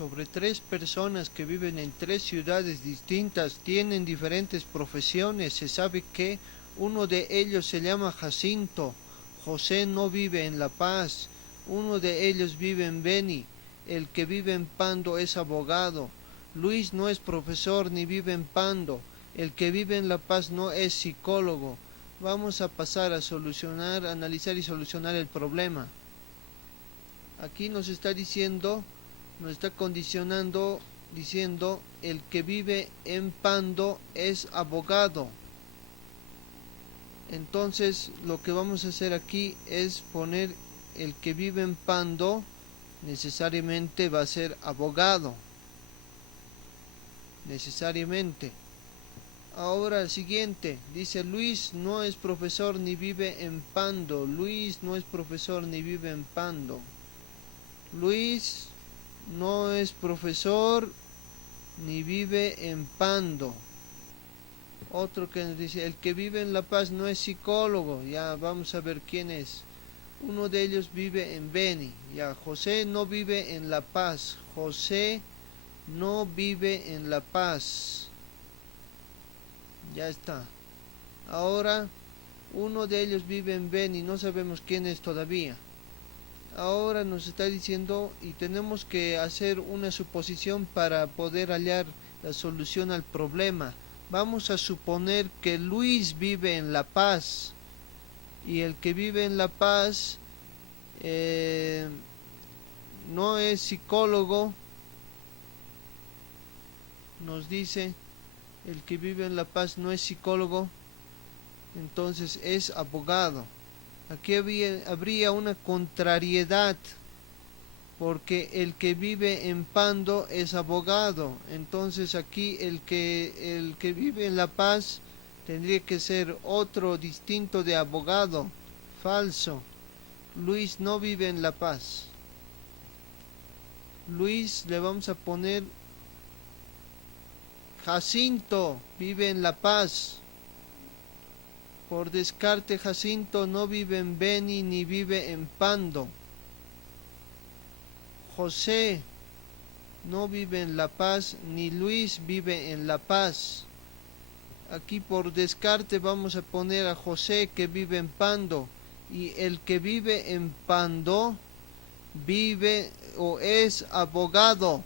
sobre tres personas que viven en tres ciudades distintas, tienen diferentes profesiones. Se sabe que uno de ellos se llama Jacinto, José no vive en La Paz, uno de ellos vive en Beni, el que vive en Pando es abogado, Luis no es profesor ni vive en Pando, el que vive en La Paz no es psicólogo. Vamos a pasar a solucionar, analizar y solucionar el problema. Aquí nos está diciendo, nos está condicionando, diciendo, el que vive en Pando es abogado. Entonces lo que vamos a hacer aquí es poner el que vive en Pando, necesariamente va a ser abogado. Necesariamente. Ahora el siguiente, dice Luis no es profesor ni vive en Pando. Luis no es profesor ni vive en Pando. Luis no es profesor ni vive en Pando. Otro que nos dice, el que vive en La Paz no es psicólogo. Ya vamos a ver quién es. Uno de ellos vive en Beni. Ya, José no vive en La Paz. José no vive en La Paz. Ya está. Ahora, uno de ellos vive en Beni. No sabemos quién es todavía. Ahora nos está diciendo y tenemos que hacer una suposición para poder hallar la solución al problema. Vamos a suponer que Luis vive en La Paz y el que vive en La Paz no es psicólogo. Nos dice, el que vive en La Paz no es psicólogo, entonces es abogado. Aquí habría una contrariedad, porque el que vive en Pando es abogado. Entonces aquí el que vive en La Paz tendría que ser otro distinto de abogado. Falso. Luis no vive en La Paz. Luis le vamos a poner Jacinto vive en La Paz. Por descarte, Jacinto no vive en Beni ni vive en Pando. José no vive en La Paz ni Luis vive en La Paz. Aquí por descarte vamos a poner a José que vive en Pando. Y el que vive en Pando vive o es abogado.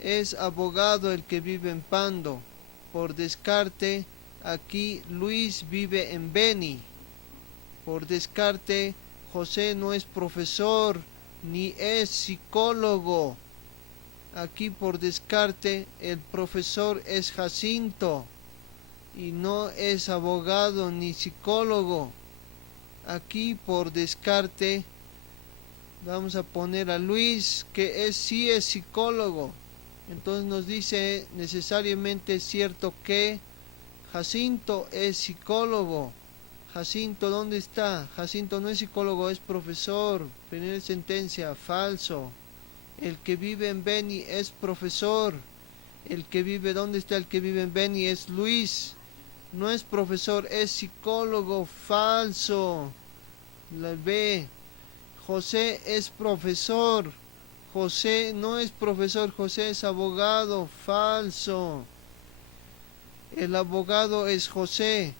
Es abogado el que vive en Pando. Por descarte, aquí Luis vive en Beni. Por descarte, José no es profesor ni es psicólogo. Aquí por descarte, el profesor es Jacinto y no es abogado ni psicólogo. Aquí por descarte vamos a poner a Luis que sí es psicólogo. Entonces nos dice necesariamente cierto que Jacinto es psicólogo. Jacinto, ¿dónde está? Jacinto no es psicólogo, es profesor. Primera sentencia, falso. El que vive en Beni es profesor. El que vive, ¿dónde está el que vive en Beni? Es Luis. No es profesor, es psicólogo. Falso. La B. José es profesor. José no es profesor, José es abogado. Falso. El abogado es José.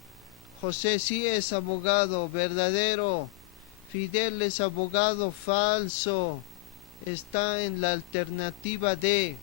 José sí es abogado. Verdadero. Fidel es abogado. Falso. Está en la alternativa D.